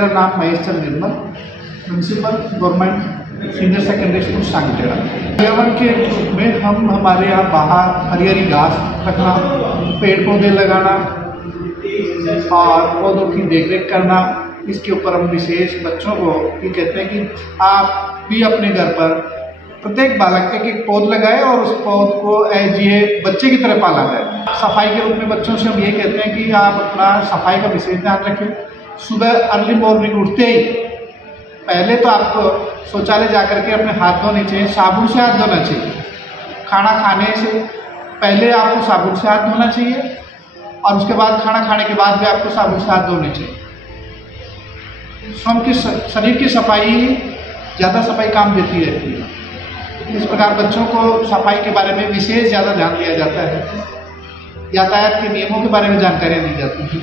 मेरा नाम Mahesh Chandra Nirmal, principal government senior secondary school Sangtera. पर्यावरण के रूप में हम हमारे यहाँ बाहर हरी हरी घास रखना, पेड़ पौधे लगाना और पौधों की देखरेख करना, इसके ऊपर हम विशेष बच्चों को ये कहते हैं कि आप भी अपने घर पर प्रत्येक बालक एक एक पौध लगाए और उस पौध को एज ये बच्चे की तरह पाला जाए। सफाई के रूप में बच्चों से हम ये कहते हैं कि आप अपना सफाई का विशेष ध्यान रखें। सुबह अर्ली मॉर्निंग उठते ही पहले तो आपको शौचालय जाकर के अपने हाथ धोने चाहिए, साबुन से हाथ धोना चाहिए। खाना खाने से पहले आपको साबुन से हाथ धोना चाहिए और उसके बाद खाना खाने के बाद भी आपको साबुन से हाथ धोने चाहिए। स्वयं की शरीर की सफाई ज़्यादा सफाई काम देती रहती है। इस प्रकार बच्चों को सफाई के बारे में विशेष ज़्यादा ध्यान दिया जाता है। यातायात के नियमों के बारे में जानकारियाँ दी जाती हैं।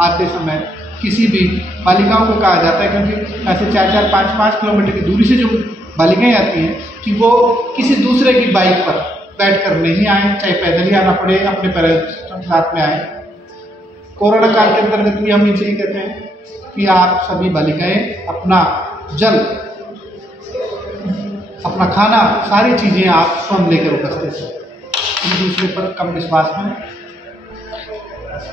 आते समय किसी भी बालिकाओं को कहा जाता है, क्योंकि ऐसे 4-4, 5-5 किलोमीटर की दूरी से जो बालिकाएं आती हैं कि वो किसी दूसरे की बाइक पर बैठकर नहीं आए, चाहे पैदल ही आना पड़े, अपने पेरेंट्स साथ में आए। कोरोना काल के अंतर्गत भी हम इनसे ही कहते हैं कि आप सभी बालिकाएं अपना जल, अपना खाना, सारी चीज़ें आप स्वयं लेकर उपस्थित हैं। एक दूसरे पर कम विश्वास करें।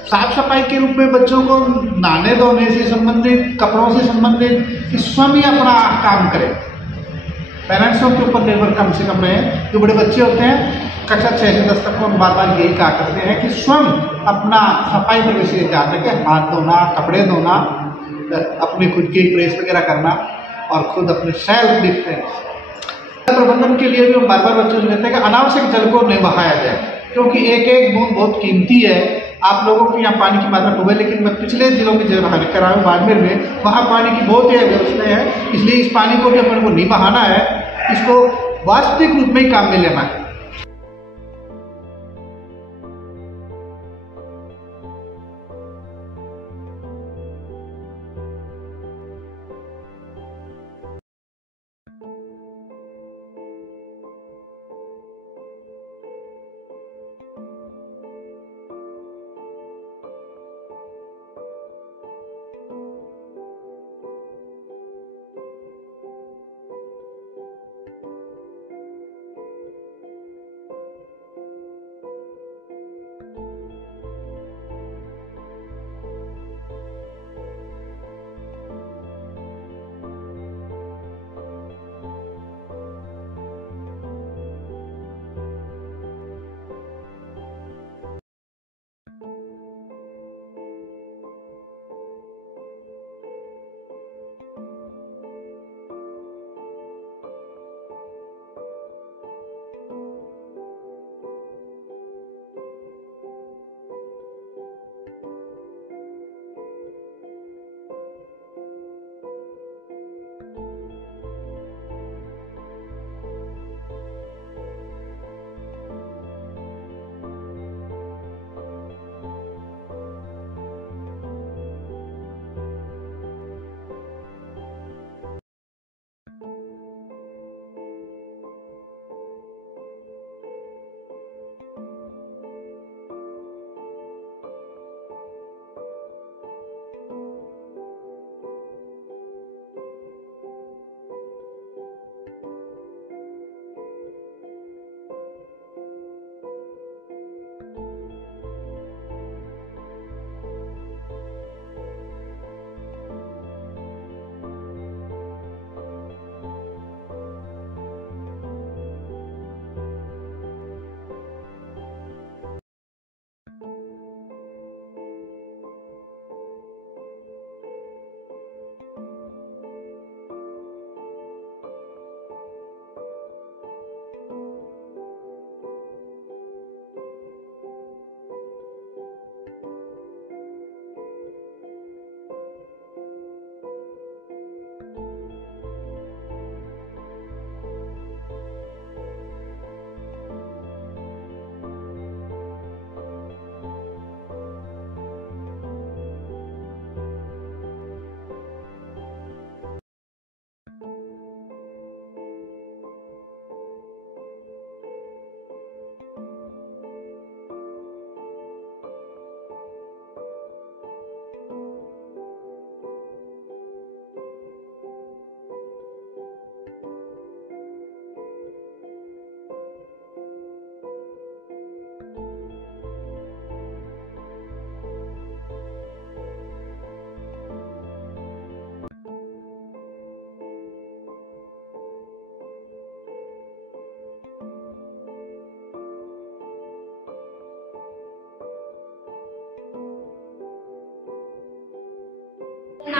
साफ सफाई के रूप में बच्चों को नहाने धोने से संबंधित, कपड़ों से संबंधित स्वयं ही अपना काम करें। पेरेंट्सों के ऊपर निर्भर कम से कम रहे। जो बड़े बच्चे होते हैं कक्षा 6 से 10 तक को हम बार बार यही कहा करते हैं कि स्वयं अपना सफाई पर विशेष ध्यान रखें। हाथ धोना, कपड़े धोना, अपने खुद की प्रेस वगैरह करना और खुद अपने सेल्फ डिफेंस प्रबंधन के लिए भी हम बार बार बच्चों से कहते हैं कि अनावश्यक जल को नहीं बहाया जाए, क्योंकि एक एक बूंद बहुत कीमती है। आप लोगों को यहाँ पानी की मात्रा खूब है, लेकिन मैं पिछले जिलों में जब कराया हूँ बाड़मेर में, वहाँ पानी की बहुत ही व्यवस्था है। इसलिए इस पानी को भी अपन को नहीं बहाना है, इसको वास्तविक रूप में ही काम में लेना है।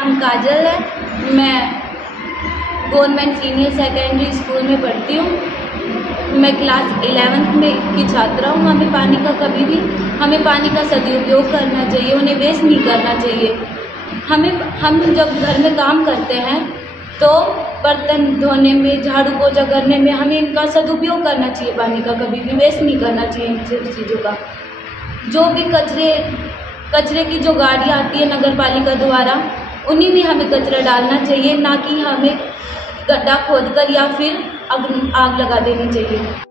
नाम काजल है, मैं गवर्नमेंट सीनियर सेकेंडरी स्कूल में पढ़ती हूँ। मैं क्लास 11th में की छात्रा हूँ। हमें पानी का सदुपयोग करना चाहिए, उन्हें वेस्ट नहीं करना चाहिए। हम जब घर में काम करते हैं तो बर्तन धोने में, झाड़ू पोछा करने में हमें इनका सदुपयोग करना चाहिए। पानी का कभी भी वेस्ट नहीं करना चाहिए इन चीज़ों का। जो भी कचरे की जो गाड़ी आती है नगर पालिका द्वारा, उन्हीं में हमें कचरा डालना चाहिए, ना कि हमें गड्ढा खोदकर या फिर आग लगा देनी चाहिए।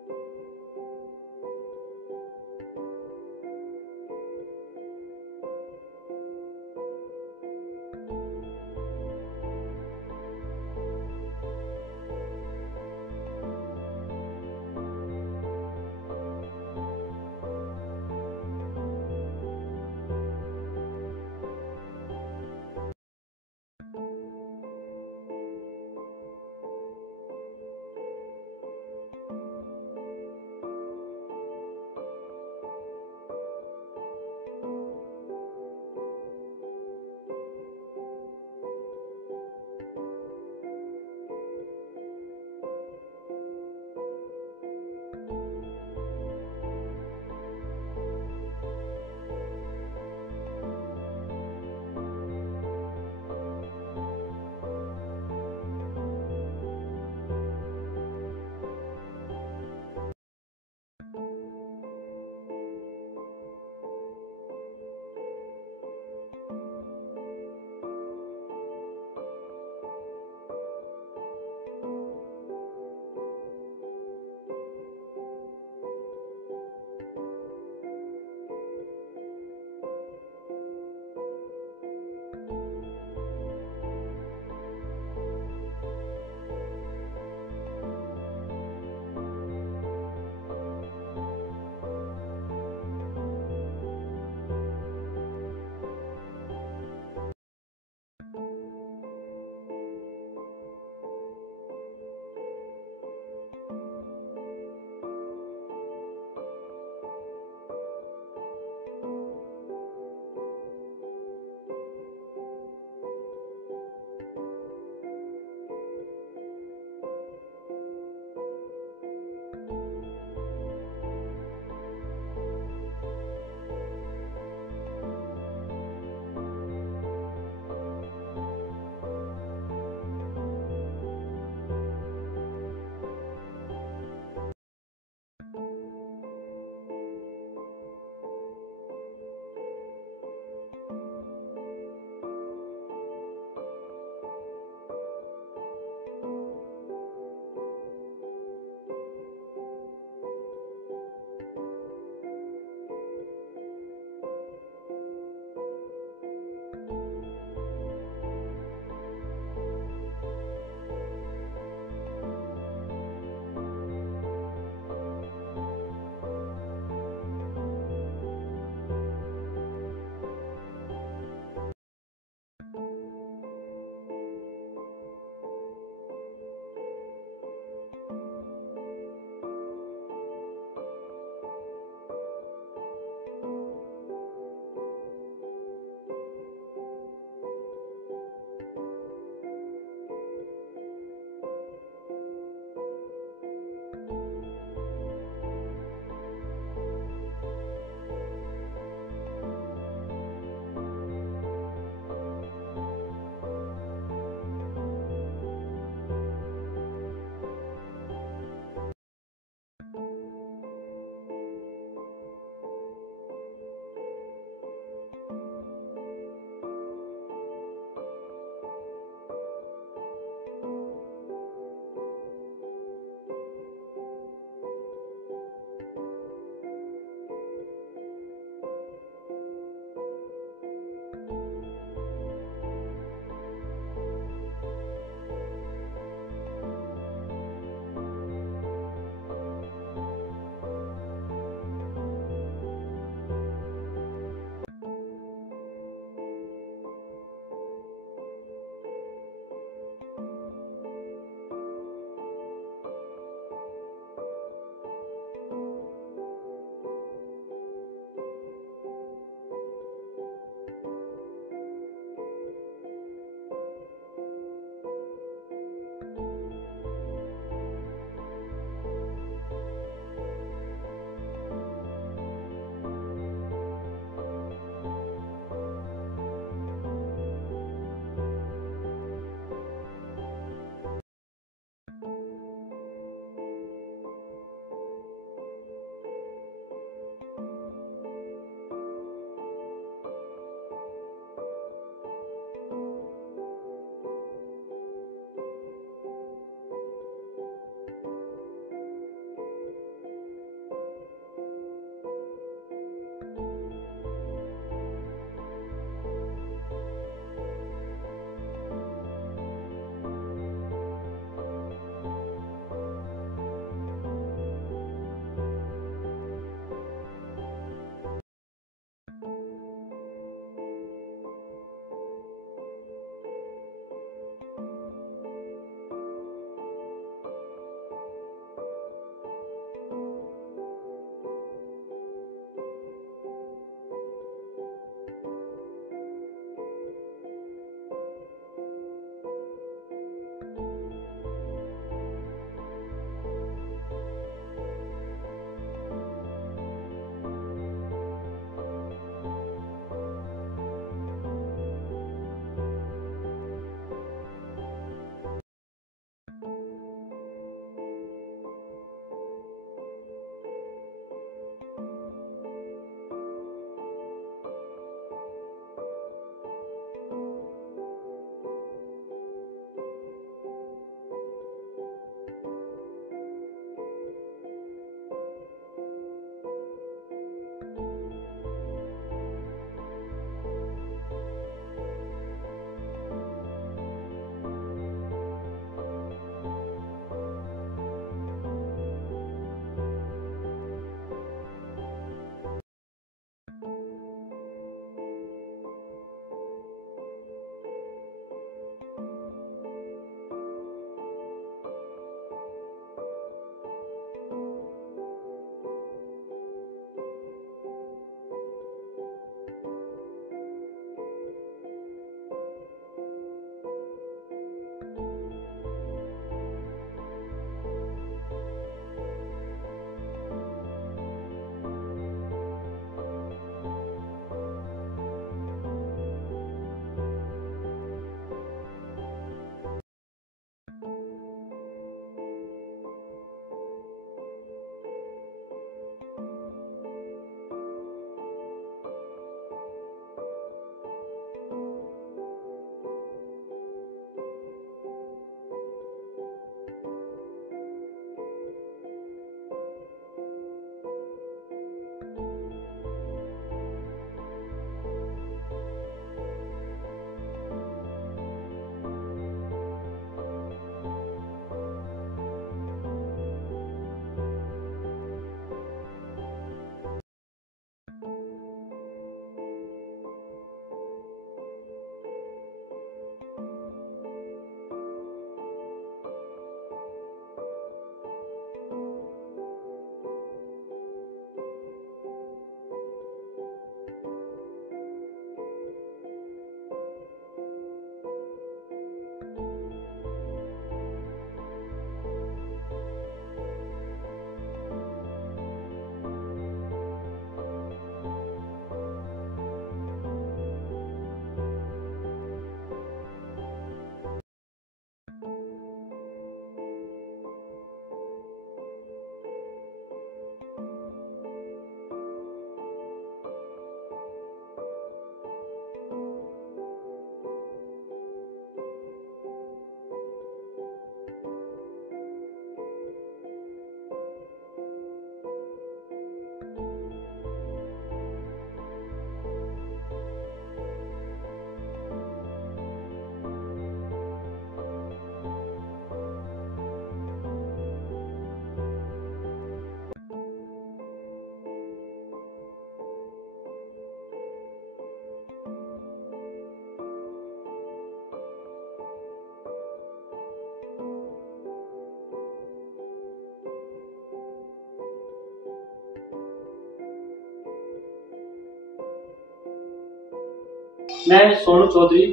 मैं सोनू चौधरी,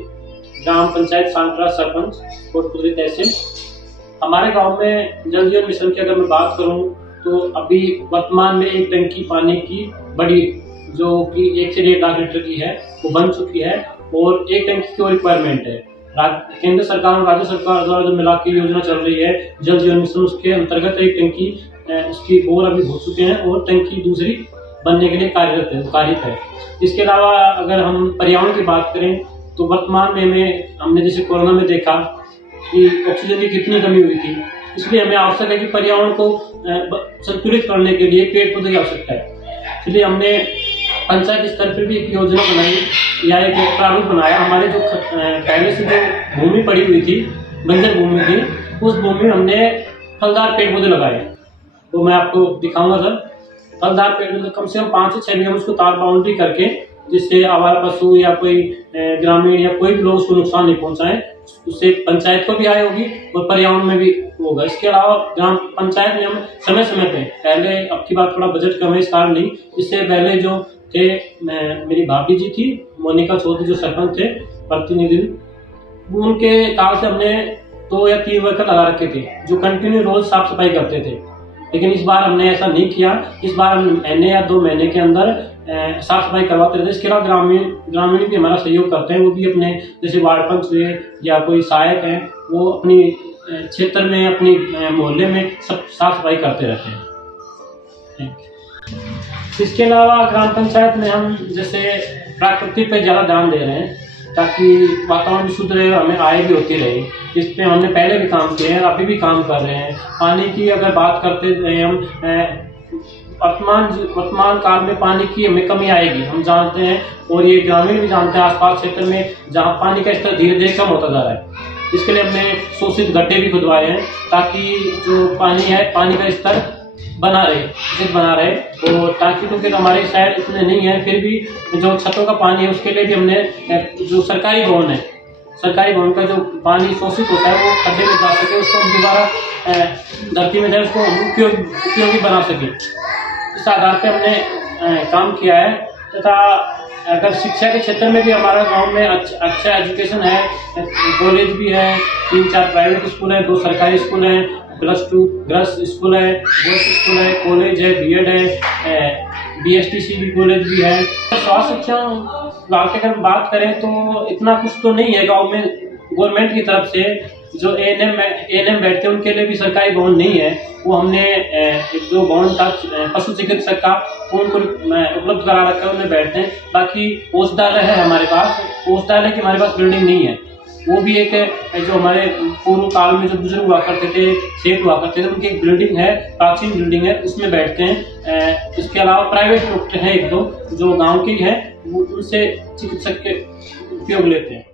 ग्राम पंचायत सांटरा सरपंच, कोटपुतली तहसील। हमारे गांव में जल जीवन मिशन की अगर मैं बात करूं तो अभी वर्तमान में एक टंकी पानी की बड़ी, जो कि 1 से 1.5 लाख लीटर की है, वो बन चुकी है और एक टंकी की रिक्वायरमेंट है। केंद्र सरकार और राज्य सरकार द्वारा जो मिला के योजना चल रही है जल जीवन मिशन, उसके अंतर्गत एक टंकी उसकी बोर अभी हो चुके हैं और टंकी दूसरी बनने के लिए कार्यरत है। इसके अलावा अगर हम पर्यावरण की बात करें तो वर्तमान में हमने जैसे कोरोना में देखा कि ऑक्सीजन की कितनी कमी हुई थी, इसलिए हमें आवश्यक है कि पर्यावरण को संतुलित करने के लिए पेड़ पौधे की आवश्यकता है। इसलिए हमने पंचायत स्तर पर भी एक योजना बनाई या एक प्रारूप बनाया। हमारे जो पहले से जो भूमि पड़ी हुई थी, बंजर भूमि थी, उस भूमि में हमने फलदार पेड़ पौधे लगाए। तो मैं आपको दिखाऊंगा सर। फलदार पेड़ कम से कम 5 से 6 बीघा में उसको तार बाउंड्री करके, जिससे आवारा पशु या कोई ग्रामीण या कोई भी लोग उसको नुकसान नहीं पहुंचाए, उससे पंचायत को भी आय होगी और पर्यावरण में भी होगा। इसके अलावा ग्राम पंचायत में हम समय समय पे, पहले अब की बात थोड़ा बजट कम है इस कारण नहीं, इससे पहले जो थे मेरी भाभी जी थी मोनिका चौधरी, जो सरपंच थे प्रतिनिधि, उनके काल से हमने 2 या 3 वर्कर लगा रखे थे जो कंटिन्यू रोज साफ सफाई करते थे। लेकिन इस बार हमने ऐसा नहीं किया। इस बार हम महीने या 2 महीने के अंदर साफ सफाई करवाते रहते। इसके अलावा ग्रामीण भी हमारा सहयोग करते हैं। वो भी अपने जैसे वार्ड पंच या कोई सहायक है, वो अपनी क्षेत्र में, अपनी मोहल्ले में सब साफ सफाई करते रहते हैं। इसके अलावा ग्राम पंचायत में हम जैसे प्रकृति पर ज्यादा ध्यान दे रहे हैं ताकि वातावरण शुद्ध रहे, हमें आय भी होती रहे। इस पे हमने पहले भी काम किए हैं, अभी भी काम कर रहे हैं। पानी की अगर बात करते रहे हम, वर्तमान काल में पानी की हमें कमी आएगी, हम जानते हैं, और ये ग्रामीण भी जानते हैं आसपास क्षेत्र में, जहाँ पानी का स्तर धीरे धीरे कम होता जा रहा है। इसके लिए हमने शोषित गड्ढे भी खुदवाए हैं ताकि जो पानी है, पानी का स्तर बना रहे, और ताकि क्योंकि हमारे शहर इतने नहीं है, फिर भी जो छतों का पानी है उसके लिए भी हमने जो सरकारी भवन का जो पानी शोषित होता है वो खड्डे में जा सके, उसको हम दोबारा धरती में जाए, उसको उपयोगी बना सके। इस आधार पे हमने काम किया है। तथा अगर शिक्षा के क्षेत्र में भी हमारा गांव में अच्छा एजुकेशन है, कॉलेज भी है, 3-4 प्राइवेट स्कूल है, 2 सरकारी स्कूल है, +2 गर्ल्स स्कूल है, बॉयज स्कूल है, कॉलेज है, बीएड है, BSTC कॉलेज भी है। स्वास्थ्य शिक्षा गाँव की अगर बात करें तो इतना कुछ तो नहीं है गाँव में। गवर्नमेंट की तरफ से जो ANM बैठते हैं उनके लिए भी सरकारी भवन नहीं है। वो हमने एक जो भवन था पशु चिकित्सक का, उनको उपलब्ध करा रखा है, उनमें बैठते हैं। बाकी औषधालय है हमारे पास, औषधालय की हमारे पास बिल्डिंग नहीं है। वो भी एक जो हमारे पूर्व काल में जो बुजुर्ग हुआ करते थे, सेठ हुआ करते थे, उनकी एक बिल्डिंग है, प्राचीन बिल्डिंग है, उसमें बैठते हैं। इसके अलावा प्राइवेट डॉक्टर हैं 1-2 जो गाँव के ही हैं, वो उनसे चिकित्सक के उपयोग लेते हैं।